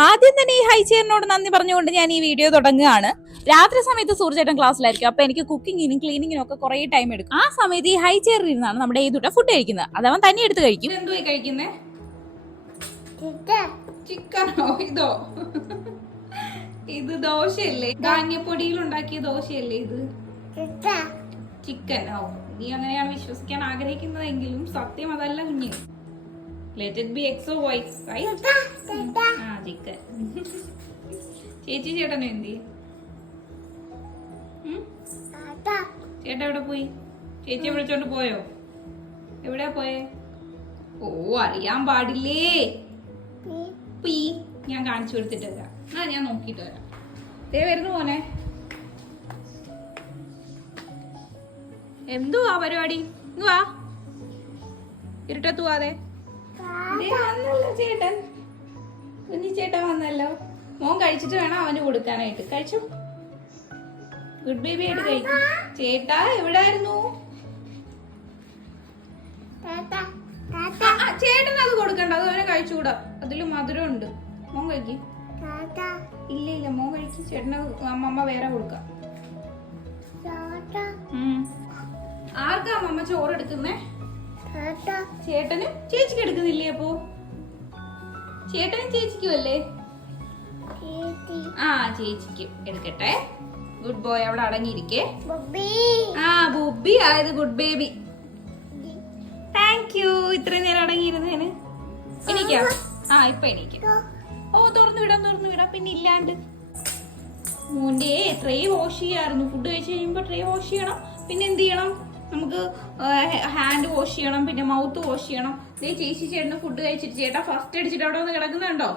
ആദ്യം തന്നെ ഈ ഹൈചെയറിനോട് നന്ദി പറഞ്ഞുകൊണ്ട് ഞാൻ ഈ വീഡിയോ തുടങ്ങുകയാണ്. രാത്രി സമയത്ത് സൂർജേട്ടൻ ക്ലാസ്സിലായിരിക്കും. അപ്പൊ എനിക്ക് കുക്കിങ്ങിനും ക്ലീനിങ്ങിനും ഒക്കെ കുറെ ടൈം എടുക്കും. ആ സമയത്ത് ഈ ഹൈചെയറിൽ ഇരുന്നാണ് നമ്മുടെ ഏതുട്ട ഫുഡ് കഴിക്കുന്നത്. അതവൻ തന്നെ എടുത്ത് കഴിക്കും. എന്തുവായി കഴിക്കുന്നേ? ചിക്കനോ? ഇതോ? ഇത് ദോശയല്ലേ? ധാന്യപ്പൊടിയിൽ ഉണ്ടാക്കിയ ദോശയല്ലേ ഇത്? ചിക്കനോ? നീ അങ്ങനെയാണ് വിശ്വസിക്കാൻ ആഗ്രഹിക്കുന്നതെങ്കിലും സത്യം അതല്ല കുഞ്ഞ്. Let it be X or Y, right? Chicken. ചേച്ചി ചേട്ടനും എന്ത് ചെയ്യും? ചേട്ടൻ എവിടെ പോയി? ചേച്ചിയെ വിളിച്ചോണ്ട് പോയോ? എവിടെയാ പോയേ? ഓ, അറിയാൻ പാടില്ലേ. ഞാൻ കാണിച്ചു കൊടുത്തിട്ട് വരാം. ഞാൻ നോക്കിട്ട് വരാം. വരുന്നു പോനെ. എന്തുവാ പരിപാടി? വാ, ഇരുട്ടത്തു പോവാതെ. ചേട്ടൻ, കുഞ്ഞി ചേട്ടൻ വന്നല്ലോ. മോൻ കഴിച്ചിട്ട് വേണം അവന് കൊടുക്കാനായിട്ട്. കഴിച്ചു. ഗുഡ് ബേബി ആയിട്ട് കഴിക്കും. ചേട്ടാ എവിടായിരുന്നു? ചേട്ടൻ അത് കൊടുക്കണ്ട, അത് അവനെ കഴിച്ചുകൂടാ. അതില് മധുരം ഉണ്ട്. മോൻ കഴിക്കും. ഇല്ല ഇല്ല, മോൻ കഴിക്കും. ചേട്ടന് അമ്മമ്മ വേറെ കൊടുക്കാം. ആർക്കാ അമ്മമ്മ ചോറ് എടുക്കുന്നേ? ചേട്ടനും ചേച്ചിക്ക് എടുക്കുന്നില്ലേ? അപ്പോ ചേട്ടനും ചേച്ചിക്കും അല്ലേ? ചേച്ചിക്കും എടുക്കട്ടെ. ഗുഡ് ബോയ്, അവിടെ അടങ്ങിയിരിക്കേ. ബുബി ആയത് ഗുഡ് ബേബി. താങ്ക് യു ഇത്രയും നേരം അടങ്ങിയിരുന്നേന്. എണീക്കാം. ഇപ്പൊ എണീക്കാം. തുറന്നു വിടാം. പിന്നെ ഇല്ലാണ്ട് മോന്റെ ട്രേ വാഷ് ചെയ്യാറുണ്ട്. ഫുഡ് കഴിച്ച് കഴിയുമ്പോ ട്രേ വാഷ് ചെയ്യണം. പിന്നെ എന്ത് ചെയ്യണം? നമുക്ക് ഹാൻഡ് വാഷ് ചെയ്യണം. പിന്നെ മൗത്ത് വാഷ് ചെയ്യണം. ചേച്ചി ചേട്ടന് ഫുഡ് കഴിച്ചിട്ട് ചേട്ടാ ഫസ്റ്റ് അടിച്ചിട്ട് അവിടെ ഒന്ന് കിടക്കുന്നുണ്ടോ?